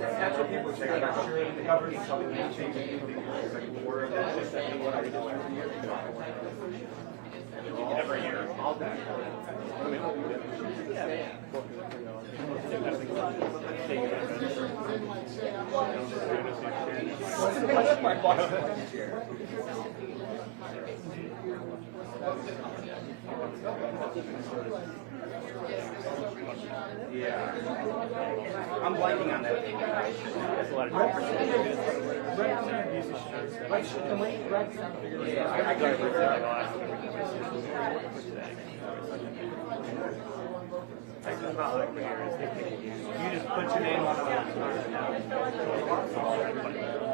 That's what people say. I'm sure the governor's telling me to change anything. Every year. All that. Yeah. I'm blanking on that. That's a lot of yeah, I got it. You just put your name on it.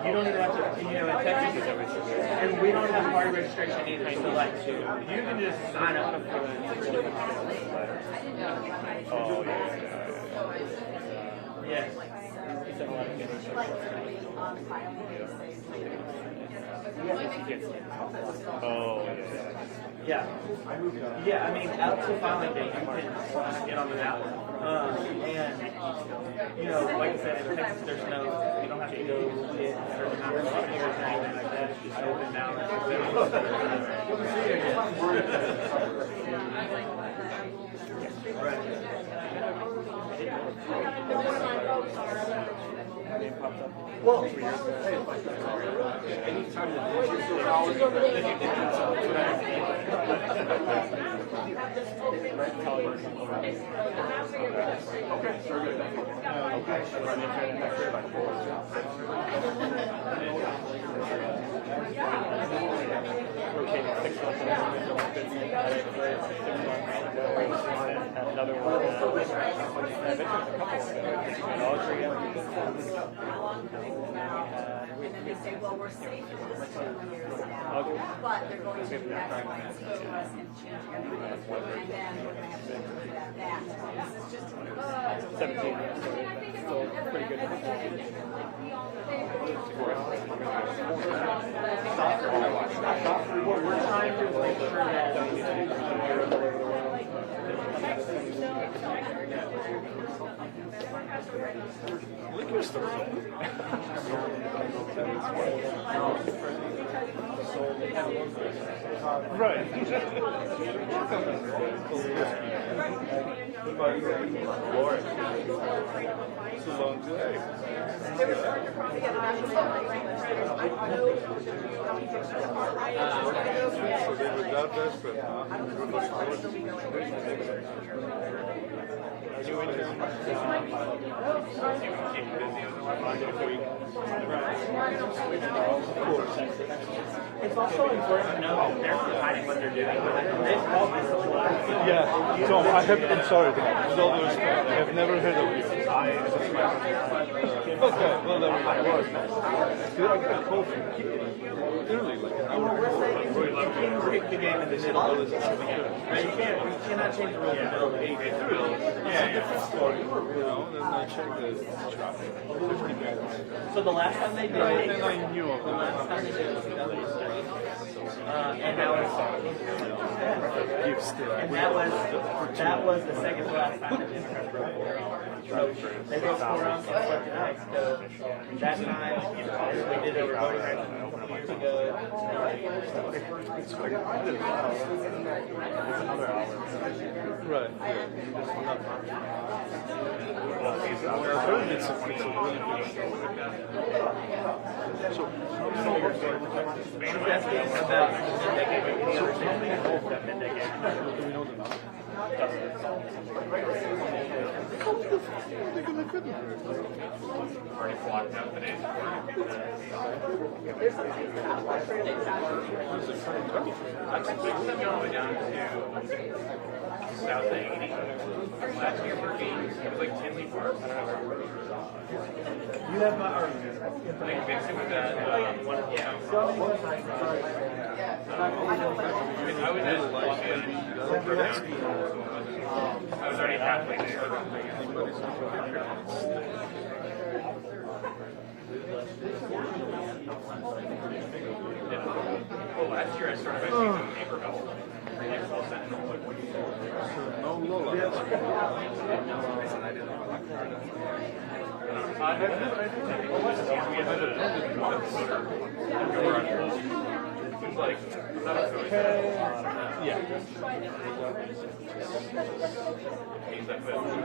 You don't even have to, in Texas, and we don't have party registration either, so like, you can just sign up for it. Oh, yeah. Oh, yeah. Yeah, I mean, out to filing day, you can get on the ballot. And, like I said, in Texas, there's no, you don't have to go get a certain amount of signatures or anything like that. It's just open ballot. Well, anytime the another one. And then they say, well, we're safe in this 2 years, but they're going to do X, Y, and Z to us and change everything. And then we're going to have to do that. This is just 17. Still pretty good. What we're trying to make sure that liquor store. Right. Lord. It's a long day. So they were that desperate, huh? it's also important to know that they're providing what they're doing. They've called this a lot. Yeah, Tom, I'm sorry, with all due respect, I have never heard of you. Okay, well then we might work. I got a call from literally like an hour ago. You can't break the game in the middle. You cannot change the rules in the middle of the game. It's a different story, you know, and then I checked the traffic. So the last time they did it, Then I knew of the them. last time they did it was and that was the second to last time they did it. So they wrote Quorum and New Mexico. That time, we did it over voting rights a couple years ago. It's like another hour. Right. I've heard it's a really good show. So, how many do we know the number? Already blocked out the days. Actually, we took it all the way down to south of 80. Last year for games, it was like Tinley Park. I don't know where it was. You have my I think Vixen was at one of the I was at I was already halfway there. year I started by seeing the paper mill. Naperville Sentinel. No Lola. I said I didn't know about Yeah.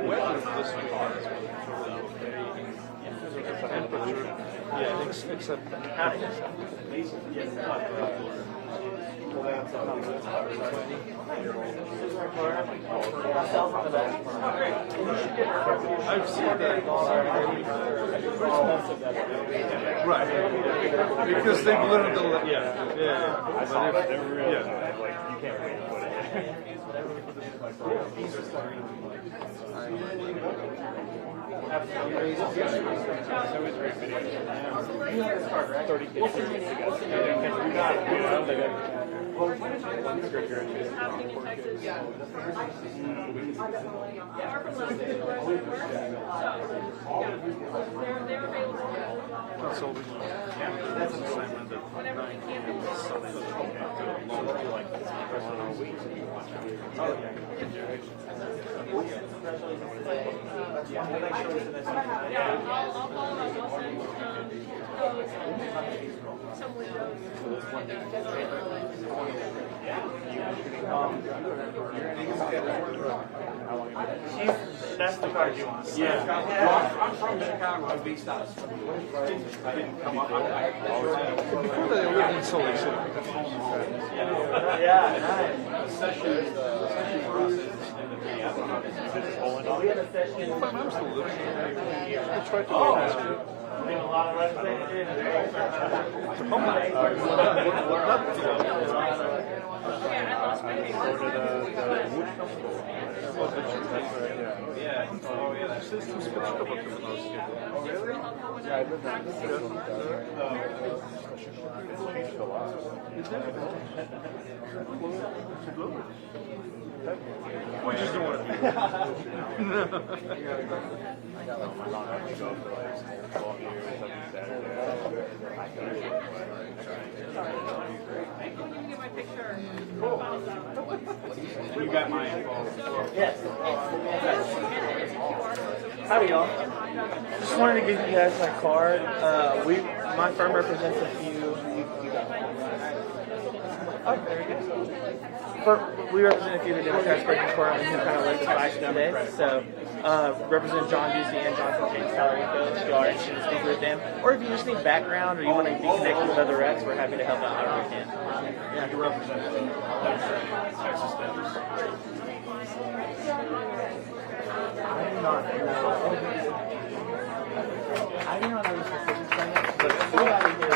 Weather this week temperature. Yeah, except I've seen that. Right. Because they've learned the yeah. But if, You can't wait to put it. That's the card you want. yeah. I'm from Chicago. I'm based out of I didn't come up. Before they lived in Salt Lake City. Yeah, nice. The session process in the day. I don't know how this is. We had a session. I'm still living there. I tried to We had a lot of legislation. Yeah. Oh, yeah. That's We just don't want to be You got my info. Yes. Howdy, y'all. Just wanted to give you guys my card. My firm represents a few. Oh, there we go. We represent a few of the Democrats breaking quorum and who kind of led the fight today. So, represent John Busey and Johnson James Talarico if you are interested in speaking with them. Or if you just need background or you want to be connected with other reps, we're happy to help out however we can. Yeah, to represent Texas Devils. I do not know the specifics on it, but somebody here will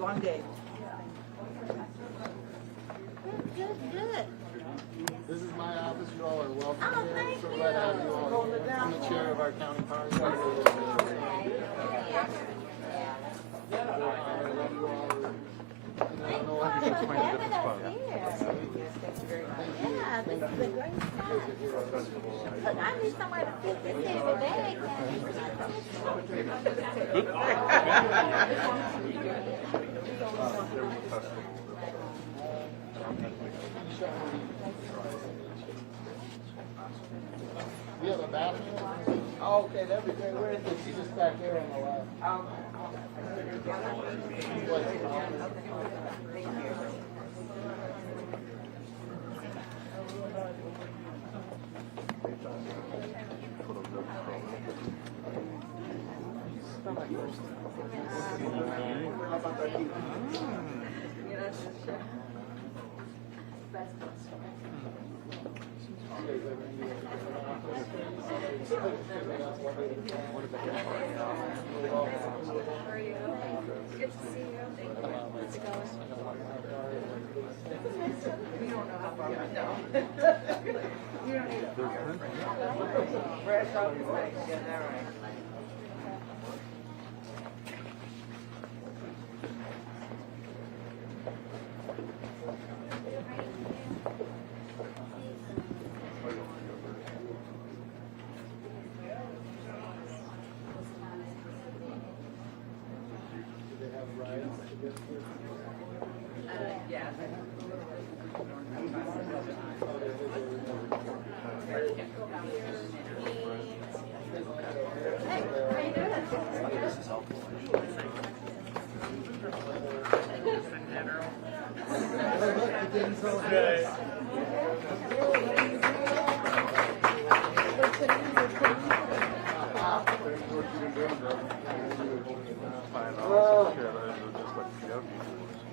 Long day. Good. This is my office. You all are welcome Oh, here. thank So you. glad to have you all. I'm the chair of our county party. I don't know what Oh, to for explain the having different us spots. here. Yeah, this is a great spot. Look, I need somewhere to fit this heavy bag We have a bathroom. Oh, okay, that'd be great. Where is it? She's just back there on the left.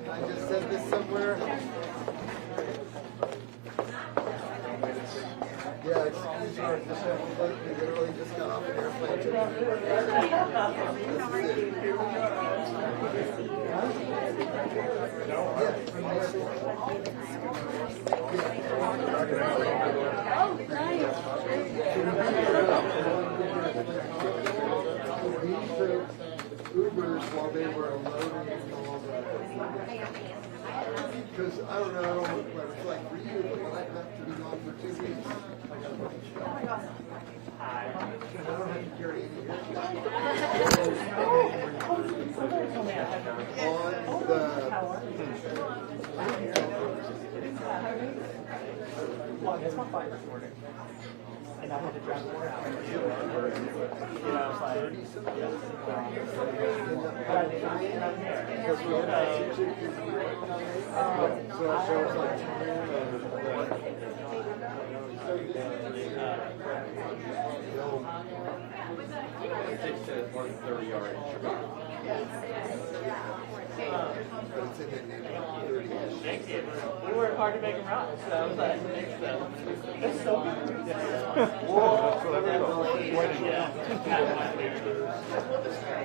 I just said this somewhere. Yeah, excuse our disabled, but we literally just got off an airplane. Ubers while they were unloading all the. Because I don't know what it's like for you, but when I have to be gone for 2 weeks, I don't have to carry any Well, I guess my flight this morning. And I had to drive 4 hours. You know, I was like, yeah. But I didn't, and I'm there. We worked hard to make them right, so I was like, it's so good.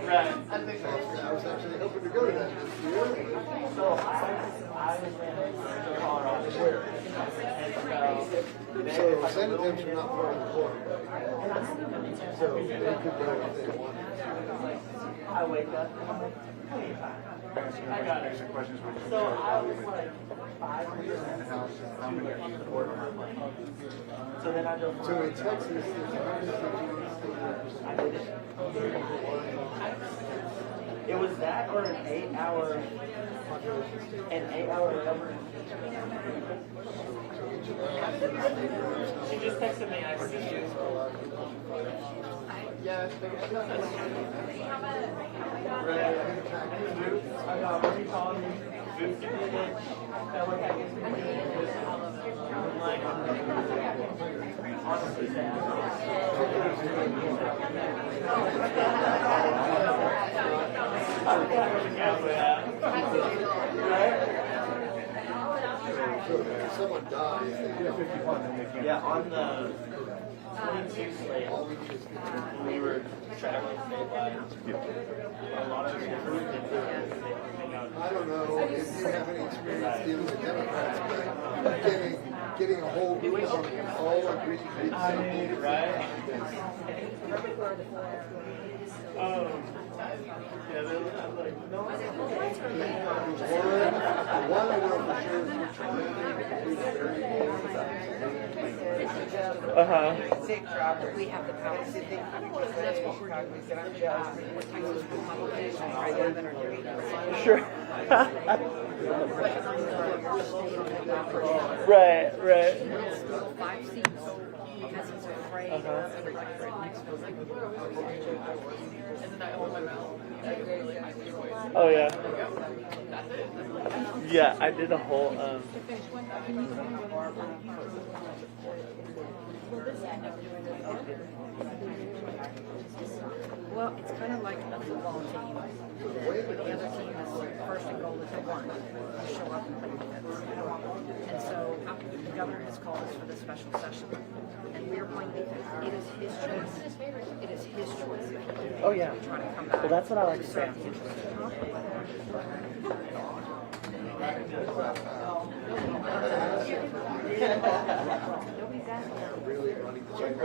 Right. I was actually hoping to go to that this year. So I was in Colorado. So representatives are not part of the board. So they could go if they wanted. I wake up and I'm like, hey, I got it. So I was like 5 years in the house. So then I don't. So in Texas, there's 161 state It was that or an 8-hour government. She just texted me, I see you. Yeah, Right. I got what do you call it? Food committed. That what that gets me. Like, honestly, so if someone dies, they get 51 and they can't. Yeah, on the 22 slate, All we just we were traveling statewide. A lot of people I don't know if you have any experience dealing with Democrats, but getting a whole group of them all agree to do something. Right? Yeah, I'm like, no. One I know for sure is we're trying to do very Big job that we have the power to think. That's what we're doing. We're Texas Republicans and Governor JB Pritzker. Sure. Right. 5 seats because he's afraid of everybody. Oh yeah. Yeah, I did a whole Well, it's kind of like a football team. The other team is first and goal if they want. You show up and play defense. And so the governor has called us for this special session. And we're playing defense. It is his choice. It is his choice. Oh yeah. Try to come back. Well, that's what I like to say. really running the check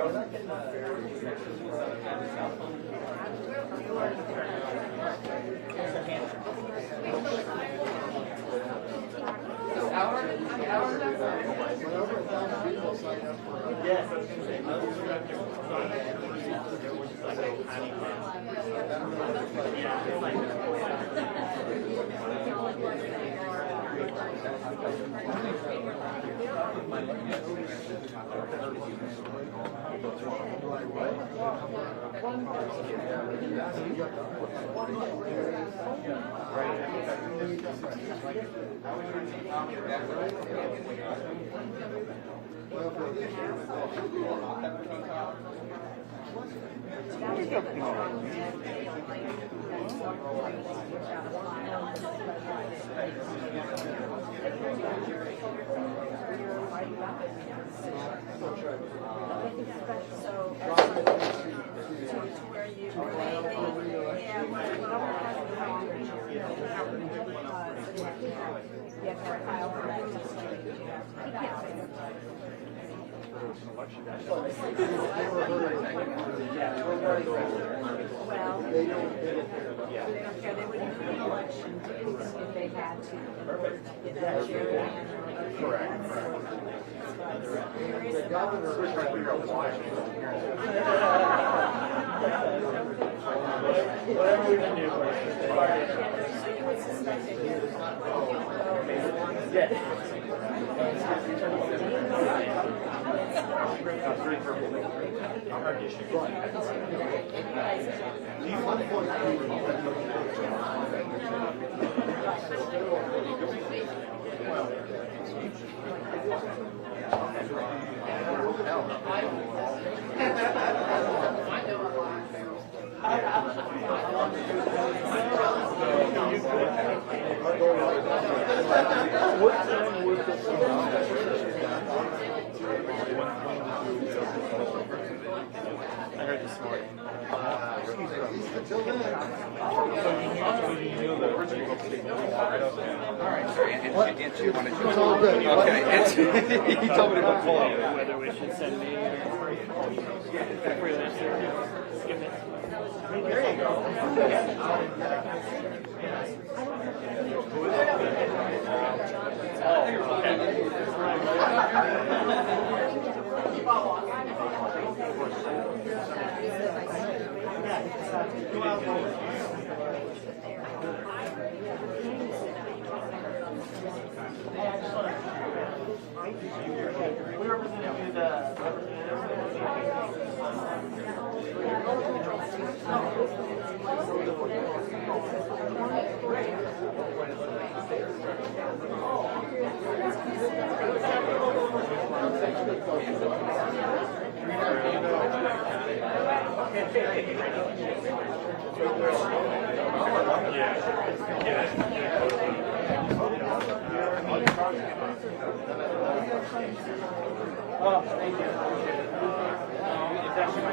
Whatever we can do for it. I heard this morning. It's all good. Okay. He told me to pull up. Whether we should send me or freelancer. Skip it. There you go. We represented the Oh, thank you. It's actually my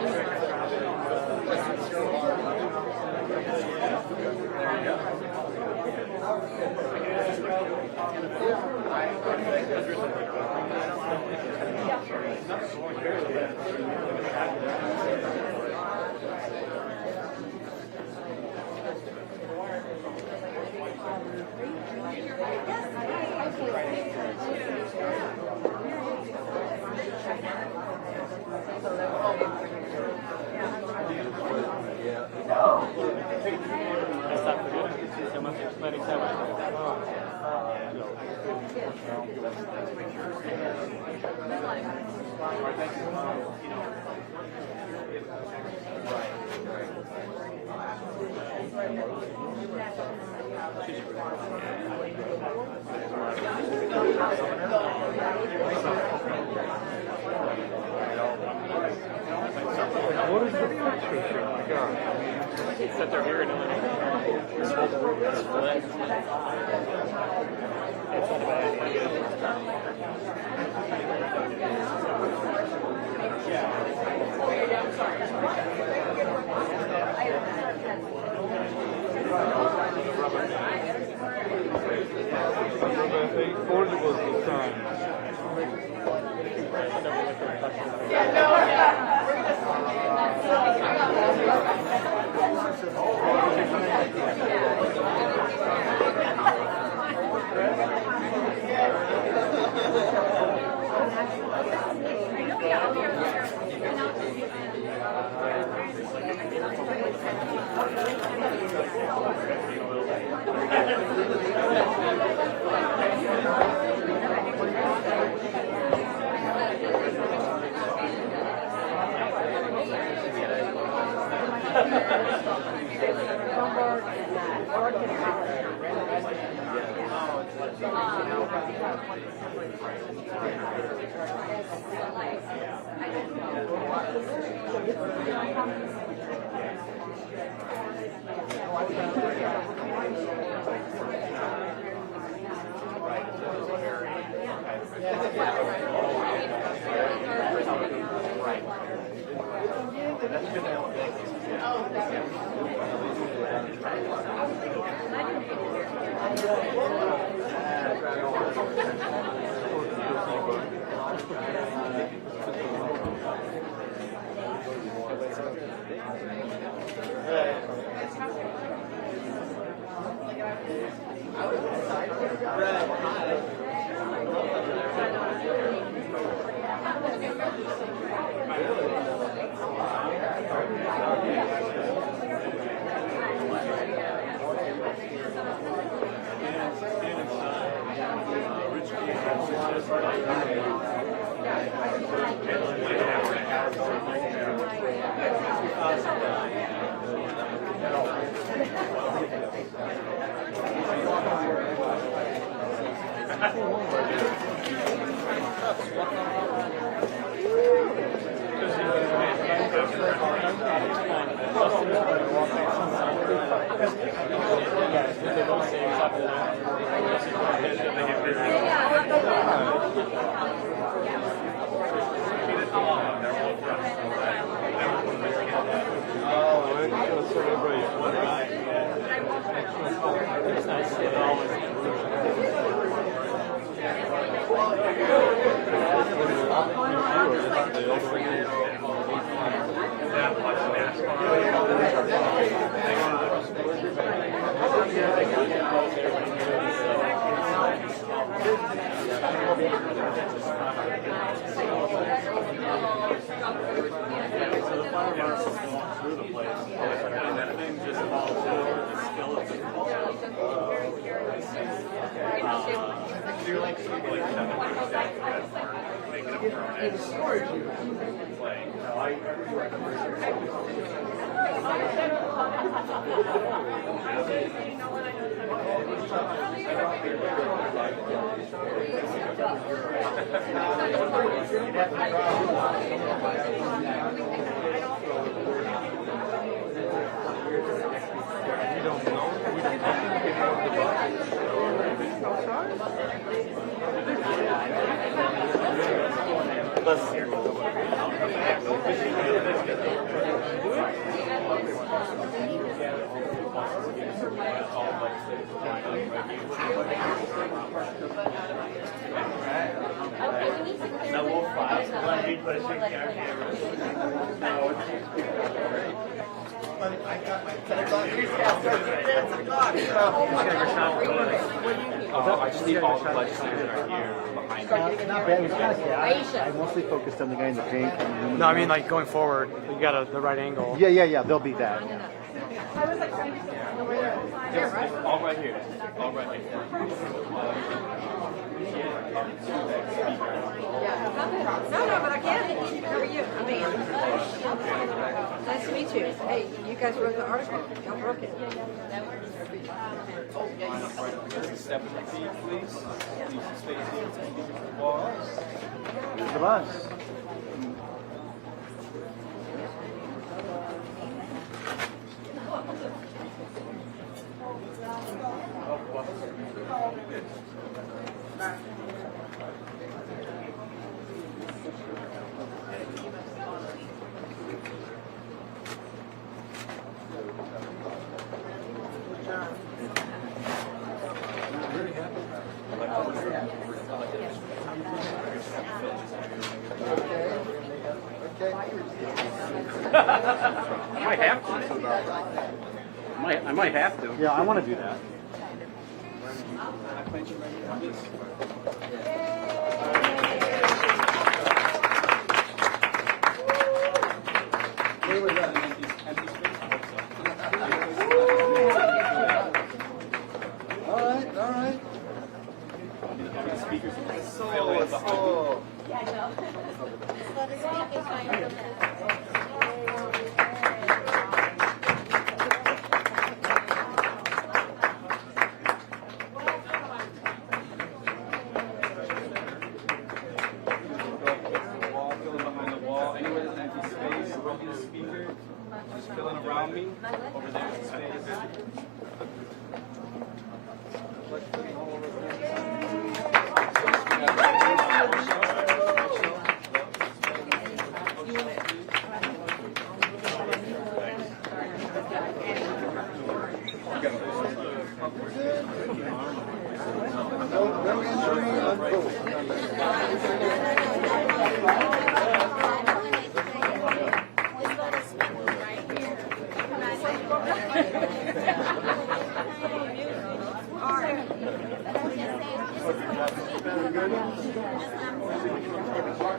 That's not for good. So much planning time. What is the picture show? My God. It's that they're here in Illinois. This whole group is split. It's not a bad idea. Portugal's the time. Yeah, no, I just need all the legislators that are here behind me. Not bad. I mostly focused on the guy in the pink. And No, I mean like going forward, you got the right angle. yeah. They'll be that. All right here. All right here. No, but I can. How are you? I'm Ann. Nice to meet you. Hey, you guys wrote the article. Y'all broke it. Step in the seat, please. Please stay seated. Walls. Here's the bus. You might have to. I might have to. Yeah, I want to do that. Where was that? All right, all right. So, Just filling around me. Over there is space. no entry on vote.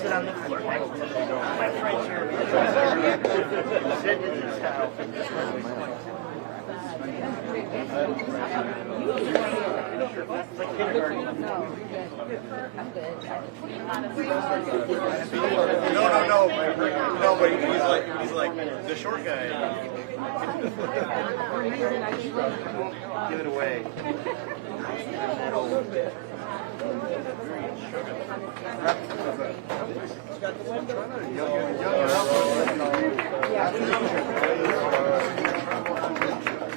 Sit on the floor next to the my friend here. Sit in this style. Like kindergarten. No, but he's like the short guy. Give it away.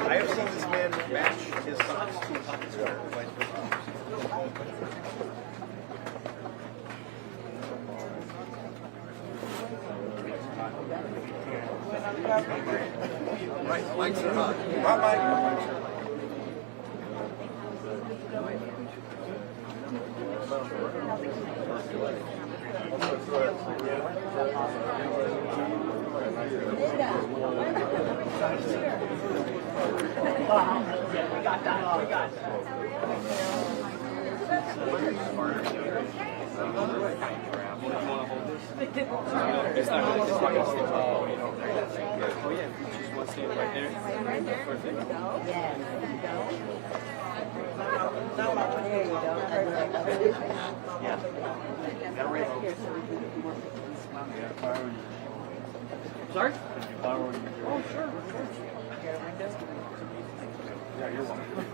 I have seen this man match his socks to a hockey sweater. Right, Mike's are hot. It's not really just like a stick. Oh yeah, just one stand right there. Perfect. Sorry? Oh, sure. Yeah, you're welcome.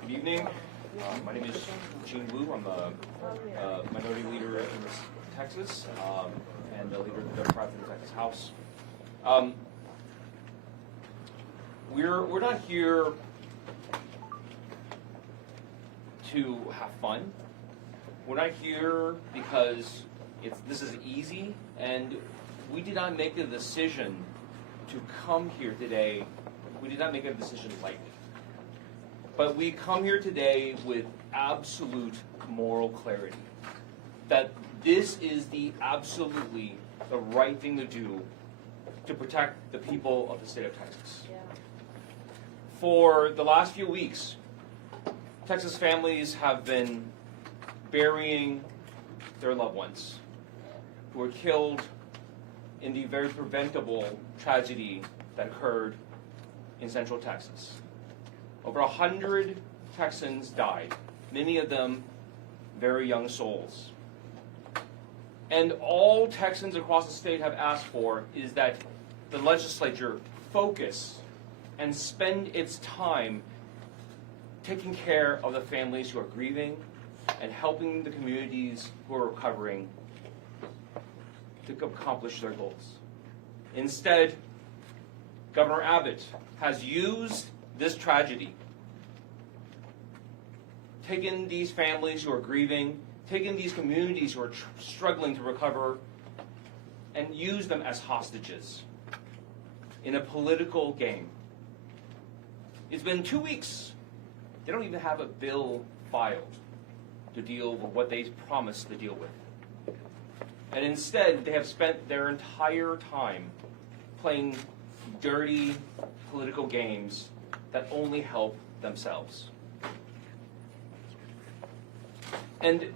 Good evening. My name is Gene Wu. I'm a minority leader in Texas and a leader of the Democrats in the Texas House. We're not here to have fun. We're not here because this is easy, and we did not make the decision to come here today. We did not make a decision lightly. But we come here today with absolute moral clarity that this is absolutely the right thing to do to protect the people of the state of Texas. For the last few weeks, Texas families have been burying their loved ones who were killed in the very preventable tragedy that occurred in Central Texas. Over 100 Texans died, many of them very young souls. And all Texans across the state have asked for is that the legislature focus and spend its time taking care of the families who are grieving and helping the communities who are recovering to accomplish their goals. Instead, Governor Abbott has used this tragedy, taken these families who are grieving, taken these communities who are struggling to recover, and used them as hostages in a political game. It's been 2 weeks. They don't even have a bill filed to deal with what they promised to deal with. And instead, they have spent their entire time playing dirty political games that only help themselves. And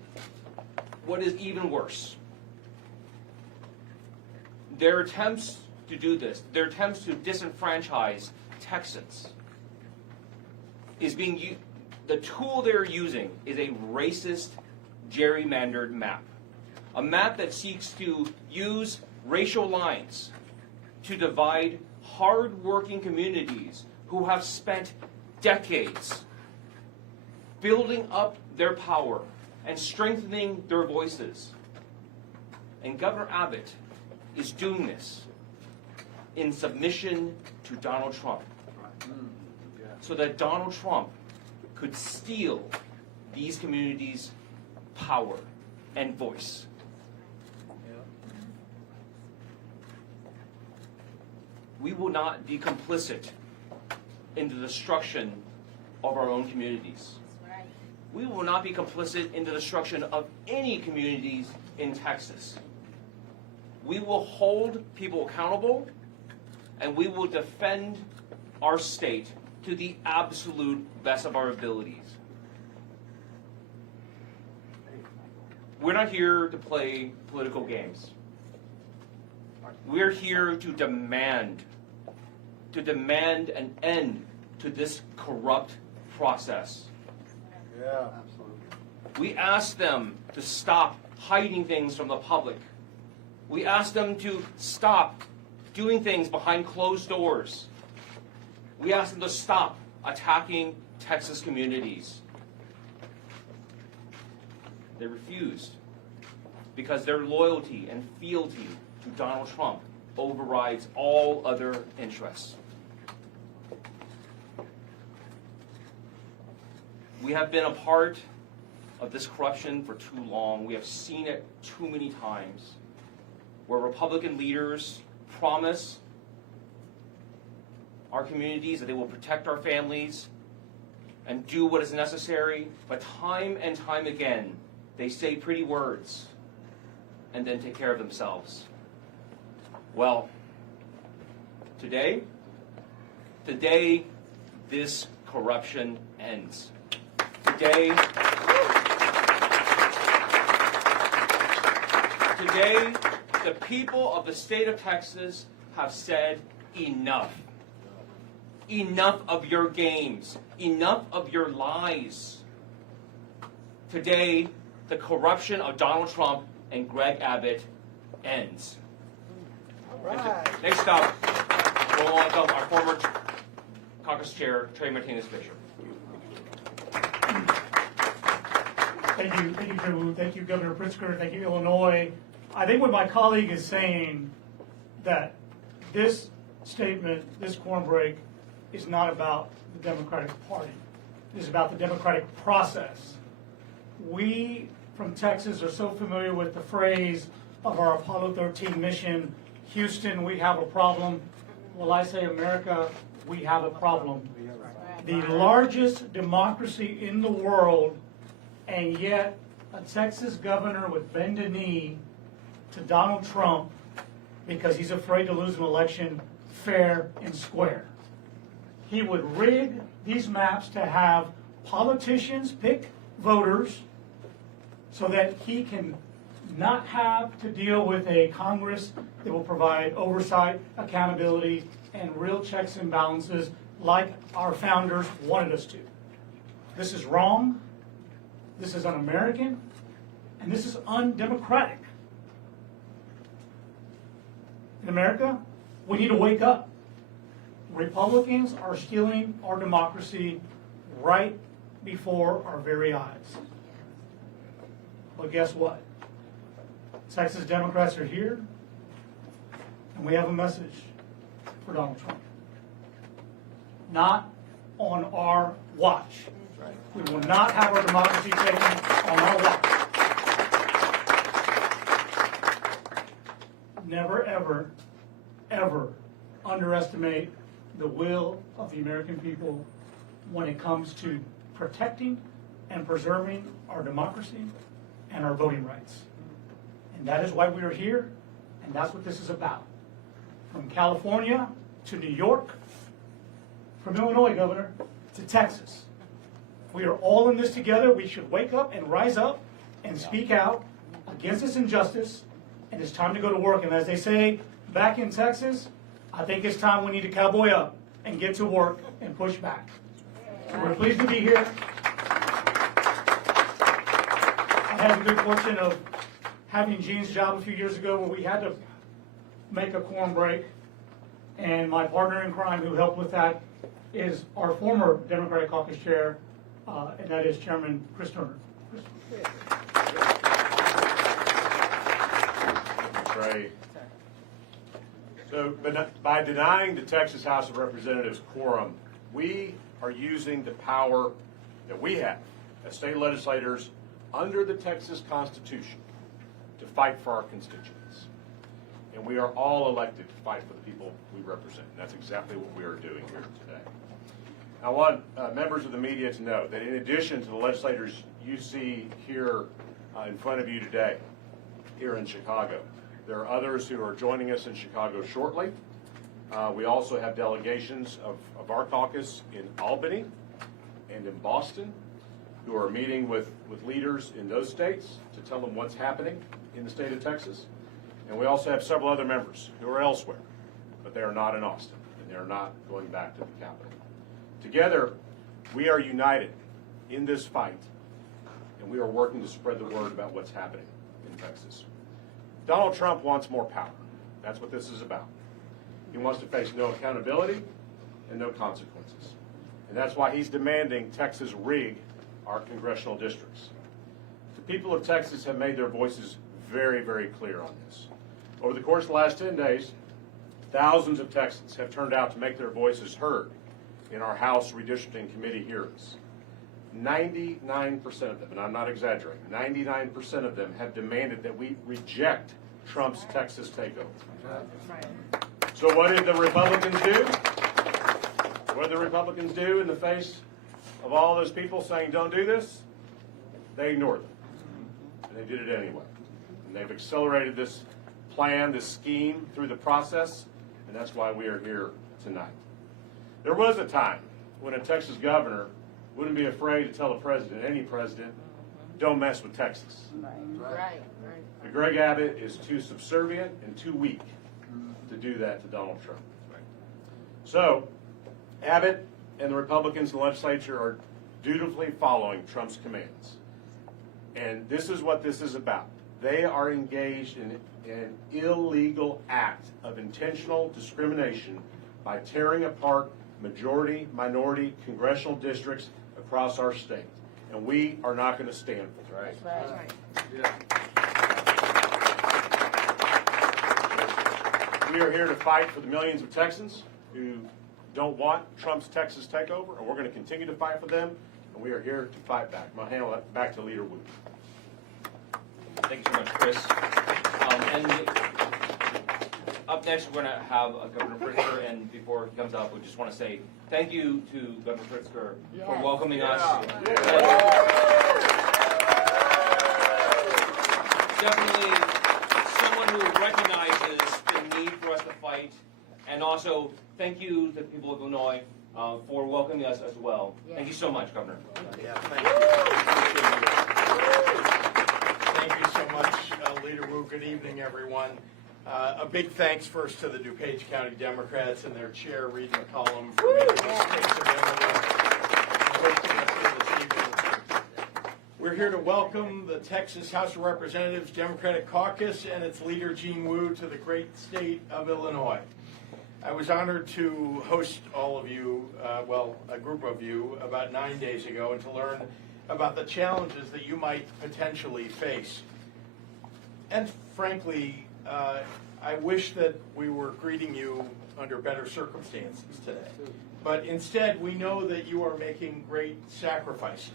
what is even worse, their attempts to do this, their attempts to disenfranchise Texans, the tool they're using is a racist, gerrymandered map. A map that seeks to use racial lines to divide hard-working communities who have spent decades building up their power and strengthening their voices. And Governor Abbott is doing this in submission to Donald Trump, so that Donald Trump could steal these communities' power and voice. We will not be complicit in the destruction of our own communities. We will not be complicit in the destruction of any communities in Texas. We will hold people accountable, and we will defend our state to the absolute best of our abilities. We're not here to play political games. We're here to demand an end to this corrupt process. Yeah, absolutely. We ask them to stop hiding things from the public. We ask them to stop doing things behind closed doors. We ask them to stop attacking Texas communities. They refused because their loyalty and fealty to Donald Trump overrides all other interests. We have been a part of this corruption for too long. We have seen it too many times, where Republican leaders promise our communities that they will protect our families and do what is necessary, but time and time again, they say pretty words and then take care of themselves. Well, today this corruption ends. Today, the people of the state of Texas have said enough. Enough of your games. Enough of your lies. Today, the corruption of Donald Trump and Greg Abbott ends. All right. Next up, we'll welcome our former caucus chair, Trey Martinez-Fisher. Thank you, Drew. Thank you, Governor Pritzker. Thank you, Illinois. I think what my colleague is saying, that this statement, this quorum break, is not about the Democratic Party. It is about the democratic process. We from Texas are so familiar with the phrase of our Apollo 13 mission, Houston, we have a problem. Well, I say America, we have a problem. The largest democracy in the world, and yet a Texas governor would bend a knee to Donald Trump because he's afraid to lose an election fair and square. He would rig these maps to have politicians pick voters so that he can not have to deal with a Congress that will provide oversight, accountability, and real checks and balances like our founders wanted us to. This is wrong. This is un-American, and this is undemocratic. In America, we need to wake up. Republicans are stealing our democracy right before our very eyes. But guess what? Texas Democrats are here, And we have a message for Donald Trump. Not on our watch. We will not have our democracy taken on our watch. Never, ever, ever underestimate the will of the American people when it comes to protecting and preserving our democracy and our voting rights. And that is why we are here, and that's what this is about. From California to New York, from Illinois, Governor, to Texas. We are all in this together. We should wake up and rise up and speak out against this injustice, and it's time to go to work. And as they say back in Texas, I think it's time we need to cowboy up and get to work and push back. So we're pleased to be here. I had the good fortune of having Gene's job a few years ago where we had to make a quorum break, and my partner in crime who helped with that is our former Democratic Caucus Chair, and that is Chairman Chris Turner. That's right. So, but by denying the Texas House of Representatives quorum, we are using the power that we have as state legislators under the Texas Constitution to fight for our constituents. And we are all elected to fight for the people we represent. And that's exactly what we are doing here today. I want members of the media to know that in addition to the legislators you see here in front of you today, here in Chicago, there are others who are joining us in Chicago shortly. We also have delegations of our caucus in Albany and in Boston who are meeting with leaders in those states to tell them what's happening in the state of Texas. And we also have several other members who are elsewhere, but they are not in Austin, and they are not going back to the Capitol. Together, we are united in this fight, and we are working to spread the word about what's happening in Texas. Donald Trump wants more power. That's what this is about. He wants to face no accountability and no consequences. And that's why he's demanding Texas rig our congressional districts. The people of Texas have made their voices very, very clear on this. Over the course of the last 10 days, thousands of Texans have turned out to make their voices heard in our House Redistricting Committee hearings. 99% of them, and I'm not exaggerating, 99% of them have demanded that we reject Trump's Texas takeover. So what did the Republicans do? What did the Republicans do in the face of all those people saying don't do this? They ignored them. And they did it anyway. And they've accelerated this plan, this scheme through the process, and that's why we are here tonight. There was a time when a Texas governor wouldn't be afraid to tell a president, any president, don't mess with Texas. Right. But Greg Abbott is too subservient and too weak to do that to Donald Trump. So, Abbott and the Republicans in the legislature are dutifully following Trump's commands. And this is what this is about. They are engaged in an illegal act of intentional discrimination by tearing apart majority, minority congressional districts across our state. And we are not going to stand for it. That's right. We are here to fight for the millions of Texans who don't want Trump's Texas takeover, and we're going to continue to fight for them, and we are here to fight back. I'm going to hand it back to Leader Wu. Thank you so much, Chris. And up next, we're going to have Governor Pritzker, and before he comes up, we just want to say thank you to Governor Pritzker for welcoming us. Definitely someone who recognizes the need for us to fight, and also thank you to the people of Illinois for welcoming us as well. Thank you so much, Governor. Thank you so much, Leader Wu. Good evening, everyone. A big thanks first to the DuPage County Democrats and their chair, Reed McCollum, for making this space available and hosting us here this evening. We're here to welcome the Texas House of Representatives Democratic Caucus and its leader, Gene Wu, to the great state of Illinois. I was honored to host all of you, a group of you, about 9 days ago, and to learn about the challenges that you might potentially face. And frankly, I wish that we were greeting you under better circumstances today. But instead, we know that you are making great sacrifices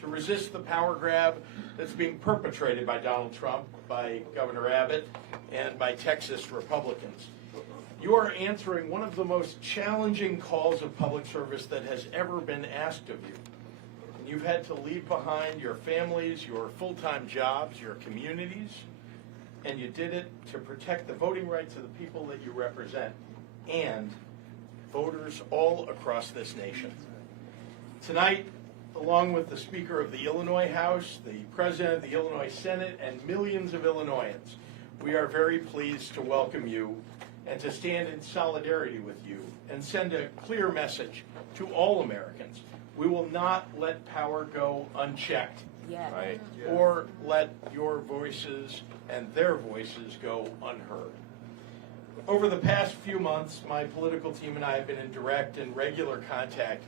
to resist the power grab that's being perpetrated by Donald Trump, by Governor Abbott, and by Texas Republicans. You are answering one of the most challenging calls of public service that has ever been asked of you. And you've had to leave behind your families, your full-time jobs, your communities, and you did it to protect the voting rights of the people that you represent and voters all across this nation. Tonight, along with the Speaker of the Illinois House, the President of the Illinois Senate, and millions of Illinoisans, we are very pleased to welcome you and to stand in solidarity with you and send a clear message to all Americans. We will not let power go unchecked, Right. or let your voices and their voices go unheard. Over the past few months, my political team and I have been in direct and regular contact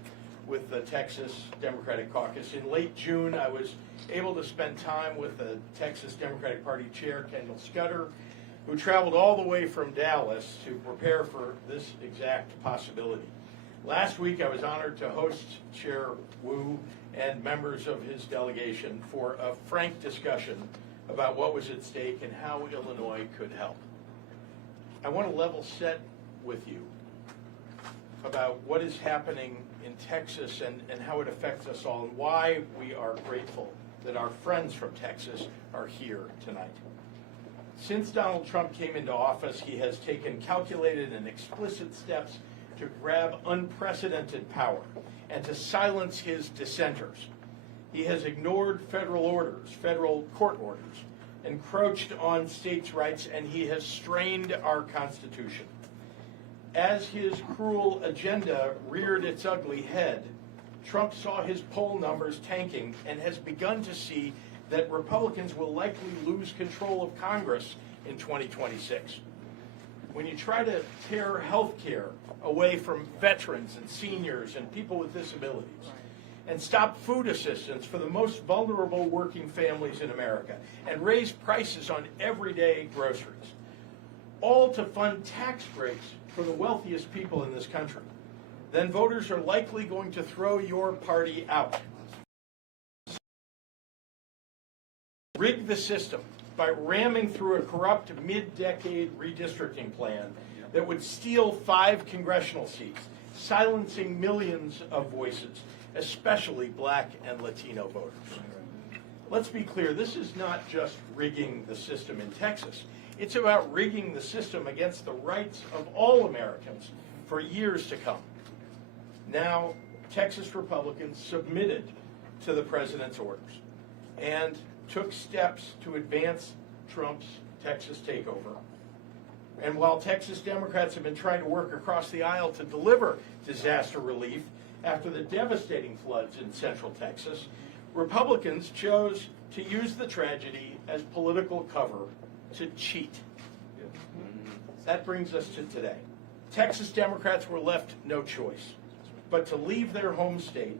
with the Texas Democratic Caucus. In late June, I was able to spend time with the Texas Democratic Party Chair, Kendall Scudder, who traveled all the way from Dallas to prepare for this exact possibility. Last week, I was honored to host Chair Wu and members of his delegation for a frank discussion about what was at stake and how Illinois could help. I want to level set with you about what is happening in Texas and how it affects us all, and why we are grateful that our friends from Texas are here tonight. Since Donald Trump came into office, he has taken calculated and explicit steps to grab unprecedented power and to silence his dissenters. He has ignored federal orders, federal court orders, encroached on states' rights, and he has strained our Constitution. As his cruel agenda reared its ugly head, Trump saw his poll numbers tanking and has begun to see that Republicans will likely lose control of Congress in 2026. When you try to tear health care away from veterans and seniors and people with disabilities, and stop food assistance for the most vulnerable working families in America, and raise prices on everyday groceries, all to fund tax breaks for the wealthiest people in this country, then voters are likely going to throw your party out. Rig the system by ramming through a corrupt mid-decade redistricting plan that would steal 5 congressional seats, silencing millions of voices, especially Black and Latino voters. Let's be clear, this is not just rigging the system in Texas. It's about rigging the system against the rights of all Americans for years to come. Now, Texas Republicans submitted to the president's orders and took steps to advance Trump's Texas takeover. And while Texas Democrats have been trying to work across the aisle to deliver disaster relief after the devastating floods in Central Texas, Republicans chose to use the tragedy as political cover to cheat. That brings us to today. Texas Democrats were left no choice but to leave their home state,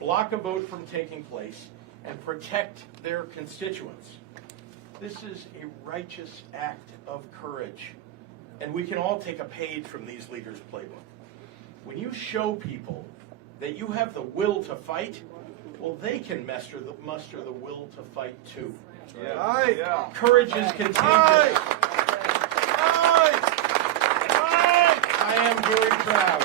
block a vote from taking place, and protect their constituents. This is a righteous act of courage, and we can all take a page from these leaders' playbook. When you show people that you have the will to fight, well, they can muster the will to fight too. Yeah. Courage is contagious. I am very proud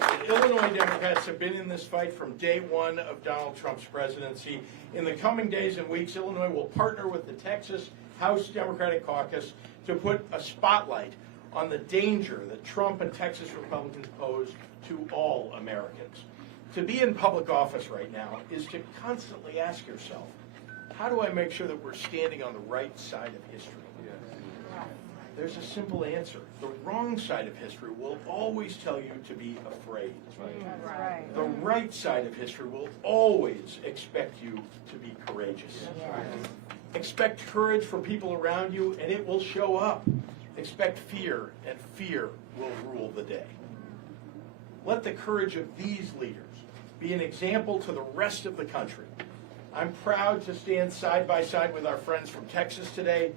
that Illinois Democrats have been in this fight from day one of Donald Trump's presidency. In the coming days and weeks, Illinois will partner with the Texas House Democratic Caucus to put a spotlight on the danger that Trump and Texas Republicans pose to all Americans. To be in public office right now is to constantly ask yourself, how do I make sure that we're standing on the right side of history? There's a simple answer. The wrong side of history will always tell you to be afraid. The right side of history will always expect you to be courageous. Expect courage from people around you, and it will show up. Expect fear, and fear will rule the day. Let the courage of these leaders be an example to the rest of the country. I'm proud to stand side by side with our friends from Texas today,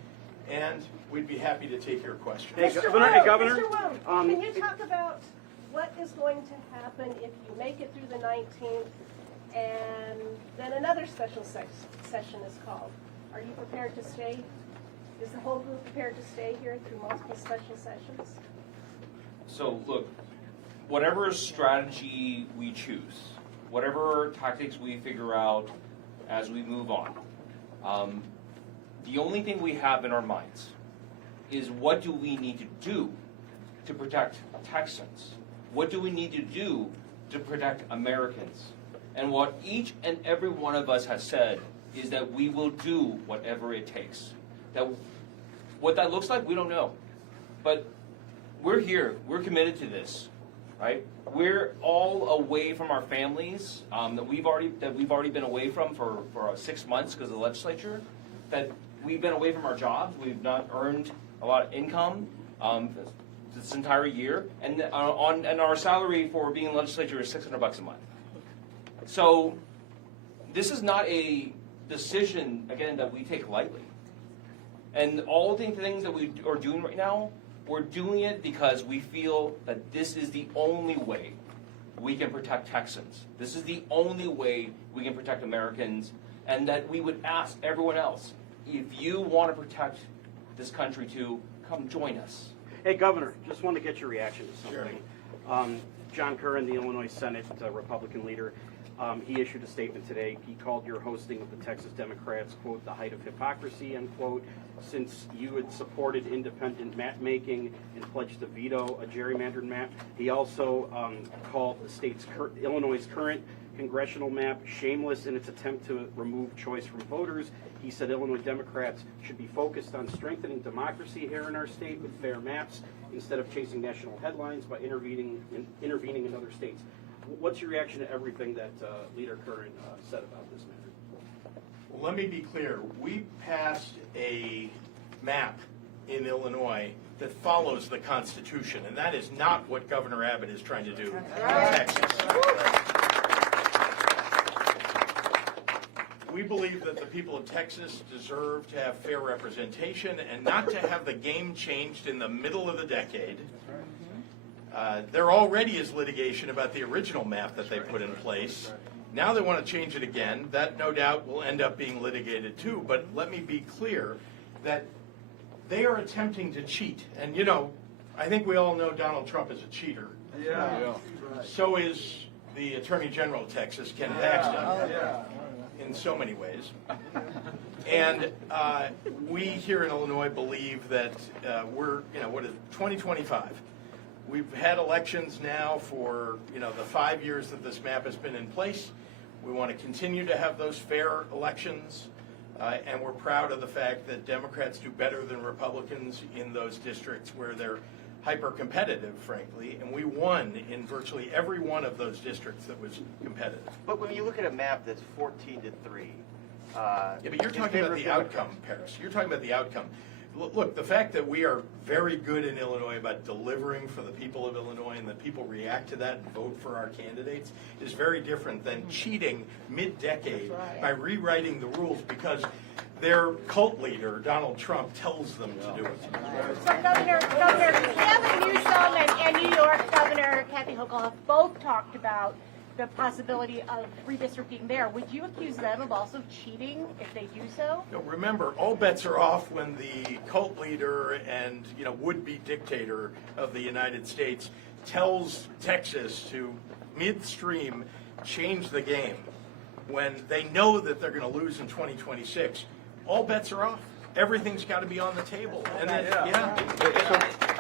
and we'd be happy to take your questions. Hey, Mr. Governor. Wu, Hey, Governor. Mr. Wu, Um, can you talk about what is going to happen if you make it through the 19th and then another special session is called? Are you prepared to stay? Is the whole group prepared to stay here through multiple special sessions? So look, whatever strategy we choose, whatever tactics we figure out as we move on, the only thing we have in our minds is what do we need to do to protect Texans? What do we need to do to protect Americans? And what each and every one of us has said is that we will do whatever it takes. That what that looks like, we don't know. But we're here, we're committed to this, right? We're all away from our families that we've already been away from for 6 months because of the legislature. That we've been away from our jobs. We've not earned a lot of income this entire year, and our salary for being in the legislature is $600 a month. So this is not a decision again that we take lightly. And all the things that we are doing right now, we're doing it because we feel that this is the only way we can protect Texans. This is the only way we can protect Americans, and that we would ask everyone else, if you want to protect this country too, come join us. Hey, Governor, just wanted to get your reaction to something. John Curran, the Illinois Senate Republican leader, he issued a statement today. He called your hosting of the Texas Democrats, quote, the height of hypocrisy, end quote, since you had supported independent map making and pledged to veto a gerrymandered map. He also called the Illinois' current congressional map shameless in its attempt to remove choice from voters. He said Illinois Democrats should be focused on strengthening democracy here in our state with fair maps instead of chasing national headlines by intervening in other states. What's your reaction to everything that Leader Curran said about this matter? Well, let me be clear. We passed a map in Illinois that follows the Constitution, and that is not what Governor Abbott is trying to do in Texas. We believe that the people of Texas deserve to have fair representation and not to have the game changed in the middle of the decade. There already is litigation about the original map that they put in place. Now they want to change it again. That, no doubt, will end up being litigated too. But let me be clear that they are attempting to cheat. And, you know, I think we all know Donald Trump is a cheater. Yeah. So is the Attorney General of Texas, Ken Paxton, in so many ways. And we here in Illinois believe that we're, what is it, 2025. We've had elections now for, the 5 years that this map has been in place. We want to continue to have those fair elections, and we're proud of the fact that Democrats do better than Republicans in those districts where they're hyper-competitive, frankly, and we won in virtually every one of those districts that was competitive. But when you look at a map that's 14-3, yeah, but you're talking about the outcome, Paris. You're talking about the outcome. Look, the fact that we are very good in Illinois about delivering for the people of Illinois and that people react to that and vote for our candidates is very different than cheating mid-decade by rewriting the rules because their cult leader, Donald Trump, tells them to do it. So Governor Gavin Newsom and New York Governor Kathy Hochul have both talked about the possibility of redistricting there. Would you accuse them of also cheating if they do so? No, remember, all bets are off when the cult leader and would-be dictator of the United States tells Texas to midstream change the game when they know that they're going to lose in 2026. All bets are off. Everything's got to be on the table. And But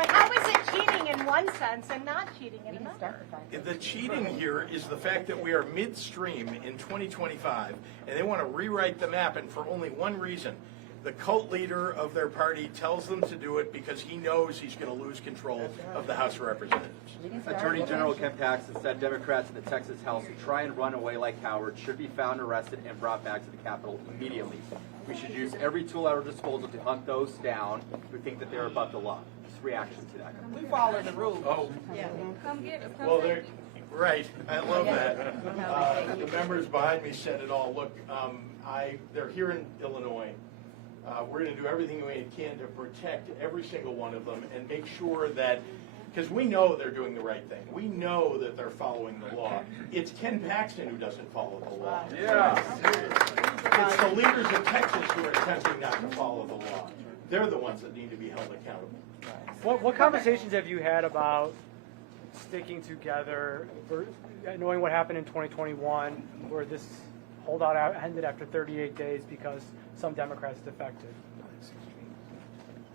how is it cheating in one sense and not cheating in another? The cheating here is the fact that we are midstream in 2025, and they want to rewrite the map, and for only one reason. The cult leader of their party tells them to do it because he knows he's going to lose control of the House of Representatives. Attorney General Ken Paxton said Democrats in the Texas House who try and run away like cowards should be found, arrested, and brought back to the Capitol immediately. We should use every tool at our disposal to hunt those down who think that they're above the law. Just reaction to that. We follow the rules. Oh. Yeah. Come get us. Well, right. I love that. The members behind me said it all. Look, they're here in Illinois. We're going to do everything we can to protect every single one of them and make sure that, because we know they're doing the right thing. We know that they're following the law. It's Ken Paxton who doesn't follow the law. Yeah. It's the leaders of Texas who are attempting not to follow the law. They're the ones that need to be held accountable. What conversations have you had about sticking together, knowing what happened in 2021, where this holdout ended after 38 days because some Democrats defected?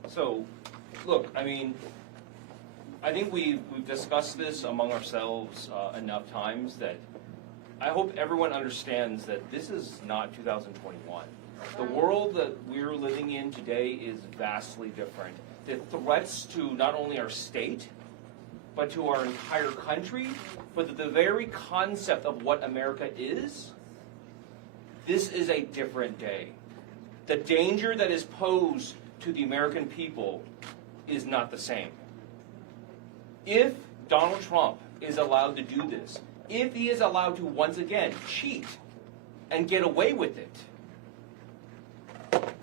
So, look, I mean, I think we've discussed this among ourselves enough times that I hope everyone understands that this is not 2021. The world that we're living in today is vastly different. The threats to not only our state, but to our entire country, but the very concept of what America is, this is a different day. The danger that is posed to the American people is not the same. If Donald Trump is allowed to do this, if he is allowed to once again cheat and get away with it,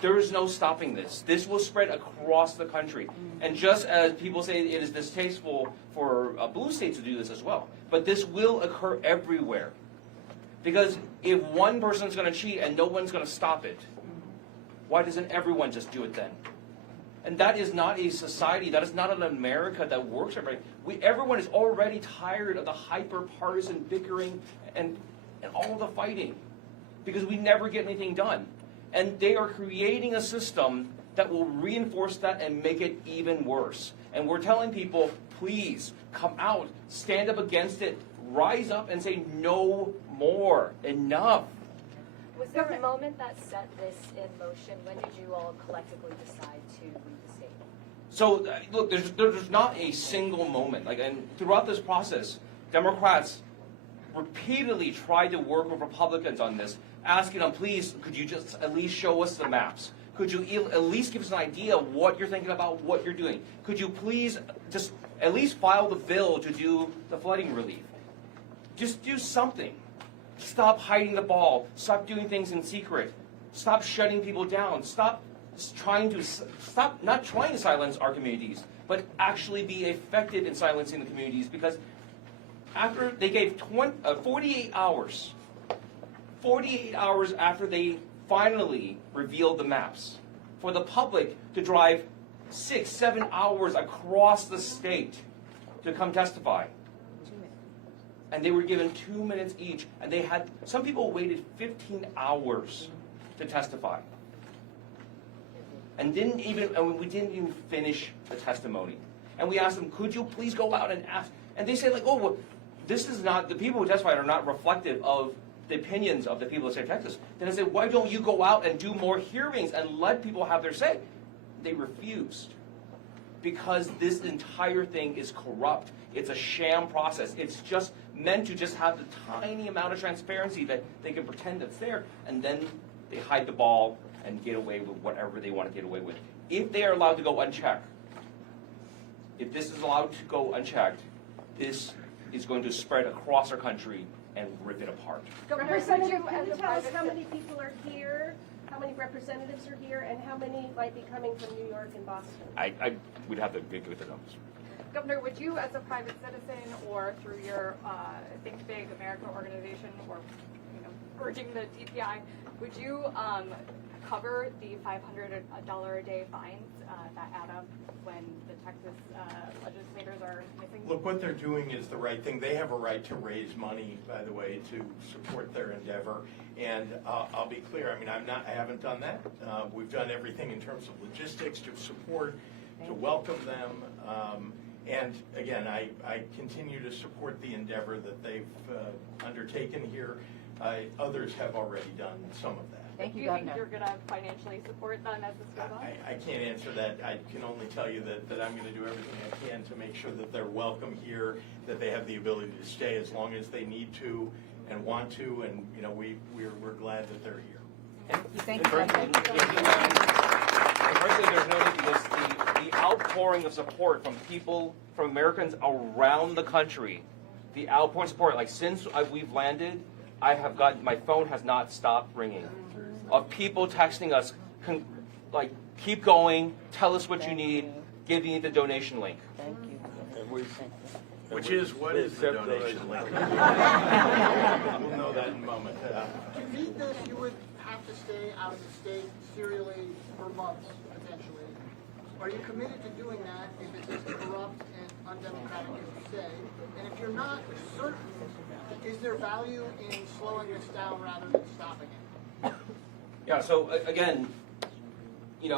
there is no stopping this. This will spread across the country. And just as people say it is distasteful for blue states to do this as well, but this will occur everywhere. Because if one person is going to cheat and no one's going to stop it, why doesn't everyone just do it then? And that is not a society, that is not an America that works for everybody. Everyone is already tired of the hyper-partisan bickering and all the fighting because we never get anything done. And they are creating a system that will reinforce that and make it even worse. And we're telling people, please, come out, stand up against it, rise up and say no more, enough. Was there a moment that set this in motion? When did you all collectively decide to leave the state? So, look, there's not a single moment. And throughout this process, Democrats repeatedly tried to work with Republicans on this, asking them, please, could you just at least show us the maps? Could you at least give us an idea of what you're thinking about, what you're doing? Could you please just at least file the bill to do the flooding relief? Just do something. Stop hiding the ball. Stop doing things in secret. Stop shutting people down. Stop not trying to silence our communities, but actually be effective in silencing the communities. Because after they gave 48 hours after they finally revealed the maps, for the public to drive 6-7 hours across the state to come testify. And they were given 2 minutes each, and some people waited 15 hours to testify. And we didn't even finish the testimony. And we asked them, could you please go out and ask? And they say, the people who testified are not reflective of the opinions of the people of the state of Texas. Then I said, why don't you go out and do more hearings and let people have their say? They refused. Because this entire thing is corrupt. It's a sham process. It's just meant to just have the tiny amount of transparency that they can pretend that's there, and then they hide the ball and get away with whatever they want to get away with. If they are allowed to go unchecked, if this is allowed to go unchecked, this is going to spread across our country and rip it apart. Representative, can you tell us how many people are here, how many representatives are here, and how many might be coming from New York and Boston? I would have to get with the numbers. Governor, would you, as a private citizen or through your Think Big America organization, or urging the DPI, would you cover the $500 a day fines that add up when the Texas legislators are missing? Look, what they're doing is the right thing. They have a right to raise money, by the way, to support their endeavor. And I'll be clear. I mean, I haven't done that. We've done everything in terms of logistics to support, to welcome them. And again, I continue to support the endeavor that they've undertaken here. Others have already done some of that. Thank you, Governor. Do you think you're going to financially support them as this goes on? I can't answer that. I can only tell you that I'm going to do everything I can to make sure that they're welcome here, that they have the ability to stay as long as they need to and want to, and we're glad that they're here. Thank you. Frankly, there's no need, because the outpouring of support from people, from Americans around the country, the outpouring support, since we've landed, my phone has not stopped ringing, of people texting us, like, keep going, tell us what you need, give me the donation link. Thank you. What is the donation link? We'll know that in a moment. To meet this, you would have to stay out of the state serially for months, potentially. Are you committed to doing that if it's as corrupt and undemocratic as you say? And if you're not certain, is there value in slowing this down rather than stopping it? Yeah, so again, we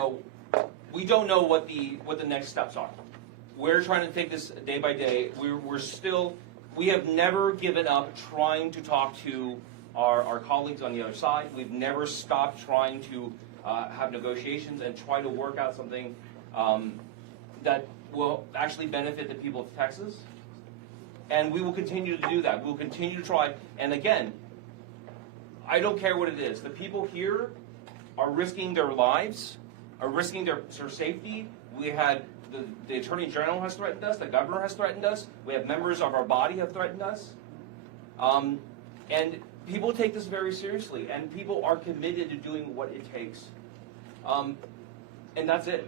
don't know what the next steps are. We're trying to take this day by day. We have never given up trying to talk to our colleagues on the other side. We've never stopped trying to have negotiations and try to work out something that will actually benefit the people of Texas. And we will continue to do that. We will continue to try. And again, I don't care what it is. The people here are risking their lives, are risking their safety. We had the Attorney General has threatened us. The Governor has threatened us. We have members of our body have threatened us. And people take this very seriously. And people are committed to doing what it takes. And that's it.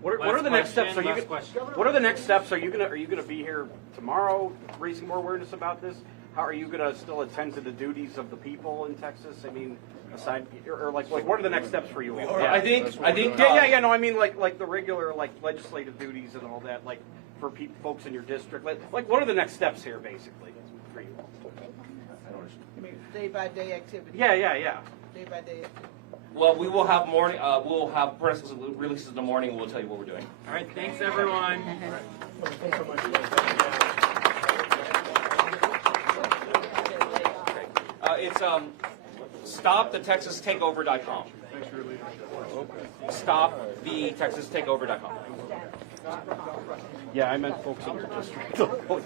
What are the next steps? What are the next steps? Are you gonna be here tomorrow, raising more awareness about this? How are you gonna still attend to the duties of the people in Texas? I mean, aside or like what are the next steps for you all? I think. Yeah. No, I mean like the regular legislative duties and all that, like for folks in your district. Like what are the next steps here, basically, for you all? I mean, day-by-day activity. Yeah. Day-by-day activity. Well, we will have morning. We'll have press releases in the morning. And we'll tell you what we're doing. All right. Thanks, everyone. Thanks so much. It's stopthetexastakeover.com. Stopthetexastakeover.com. Yeah, I meant folks in your district.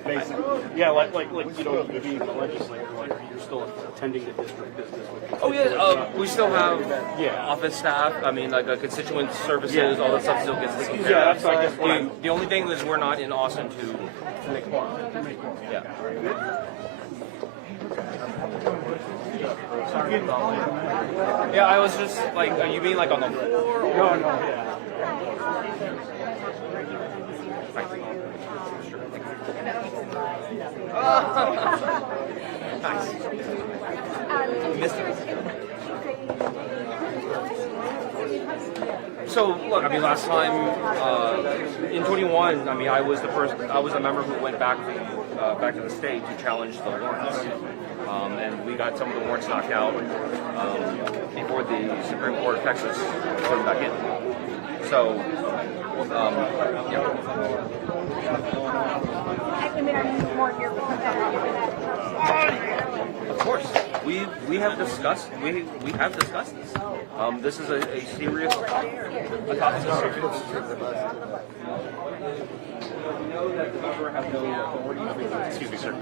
Basically. Yeah, like you being the legislator, like you're still attending the district business. Oh yeah, we still have office staff. I mean, like constituent services, all that stuff still gets taken care of. That's I guess the only thing is we're not in Austin to make quorum. Yeah. Yeah, I was just like, you mean like on the floor? Or? No. So look, I mean, last time in 21, I mean, I was the member who went back to the state to challenge the warrants, and we got some of the warrants knocked out before the Supreme Court of Texas put them back in. So, yeah. I mean, are you more here because that? Of course, we have discussed this. This is a serious topic. We know that the governor has no authority. Excuse me, sir. He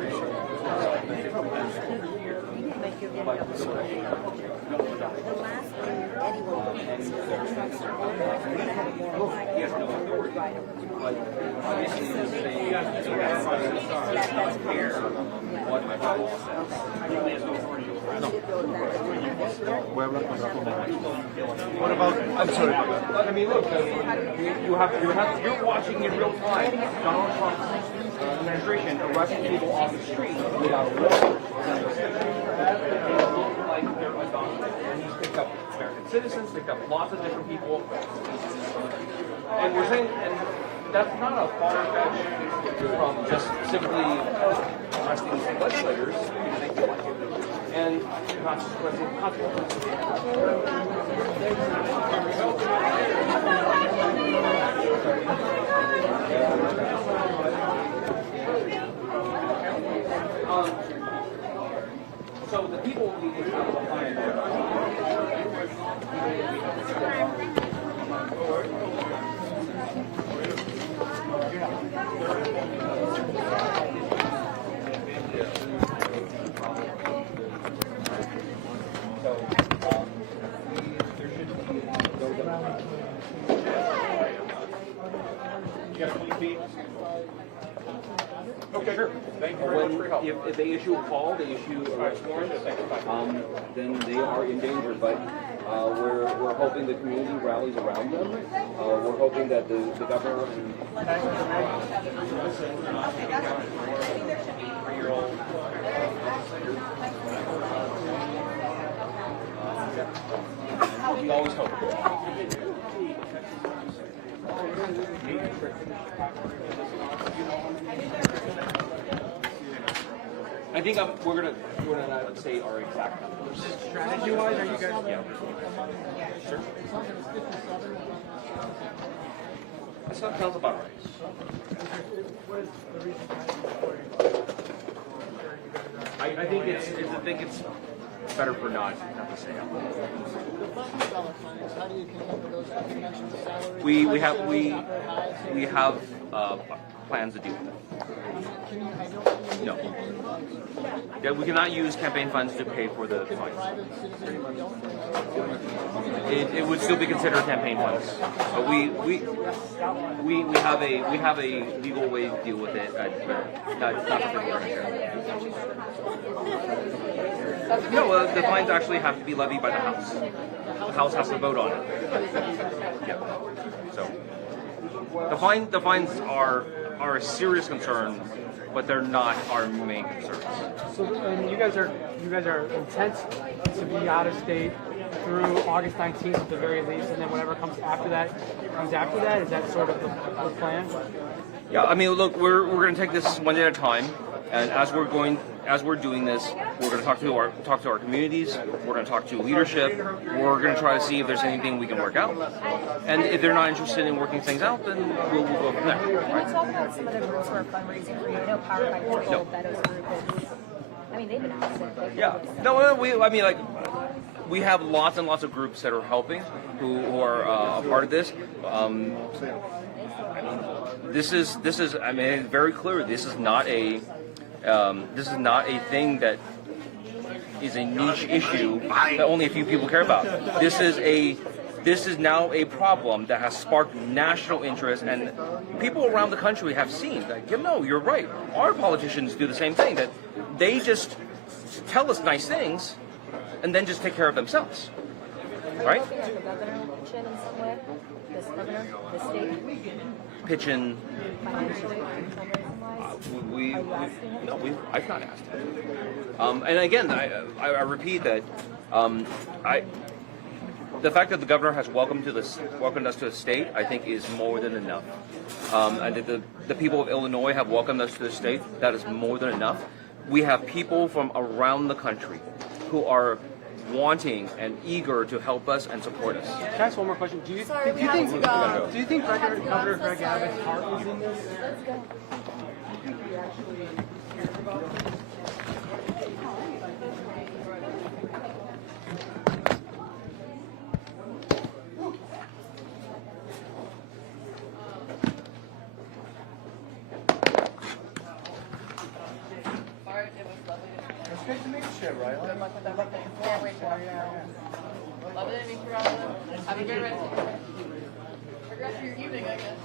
has no authority. But obviously, this is a what my law says. He really has no authority over it. What about? I'm sorry. I mean, look, you're watching in real time Donald Trump's administration arresting people off the street without a warrant. Like they're adopted. And he's picked up American citizens, picked up lots of different people. And we're saying, and that's not a far fetch from just simply arresting legislators because they feel like it, and consequences. So the people we have behind Okay, sure. Thank you very much for your help. If they issue a call, they issue a arrest warrant, then they are in danger. But We're hoping the community rallies around them. We're hoping that the governor and we always hope. I think we're gonna say our exact numbers. Strategy-wise, are you guys? Yeah. Sure. That sounds about right. What is the reason I think it's better for not to say. The fund dollar funds, how do you connect with those connections to salaries? We have plans to do with it. Can you, I don't, No. Yeah, we cannot use campaign funds to pay for the fines. private citizens don't? It would still be considered campaign funds, but we have a legal way to deal with it. Not no, the fines actually have to be levied by the House. The House has to vote on it. Yeah. So the fines are a serious concern, but they're not our main concern. So, and you guys are intent to be out of state through August 19th at the very least, and then whatever comes after that. Is that sort of the plan? Yeah, I mean, look, we're going to take this one day at a time, and as we're doing this, we're going to talk to our communities. We're going to talk to leadership. We're going to try to see if there's anything we can work out, and if they're not interested in working things out, then we'll go from there. Can you talk about some of the groups who are fundraising for you? I know Power by Portugal, Beto's group is. I mean, they've been active. Yeah. No, we have lots and lots of groups that are helping, who are a part of this. This is. I mean, it's very clear. This is not a thing that is a niche issue that only a few people care about. This is now a problem that has sparked national interest, and people around the country have seen that. You're right. Our politicians do the same thing. That they just tell us nice things, and then just take care of themselves. Right? The governor pitch in some way? This governor, the state? Pitch in. Financially, fundraising-wise? I've not asked him. And again, I repeat that the fact that the governor has welcomed us to the state, I think, is more than enough. And that the people of Illinois have welcomed us to the state. That is more than enough. We have people from around the country who are wanting and eager to help us and support us. Can I ask one more question? Do you think Governor Greg Abbott's heart was in this? Do you think he actually cares about this? It's great to meet you, Riley. Good luck with everything. Can't wait to work with you. Love it to meet you, Robin. Have a good rest of your evening, I guess.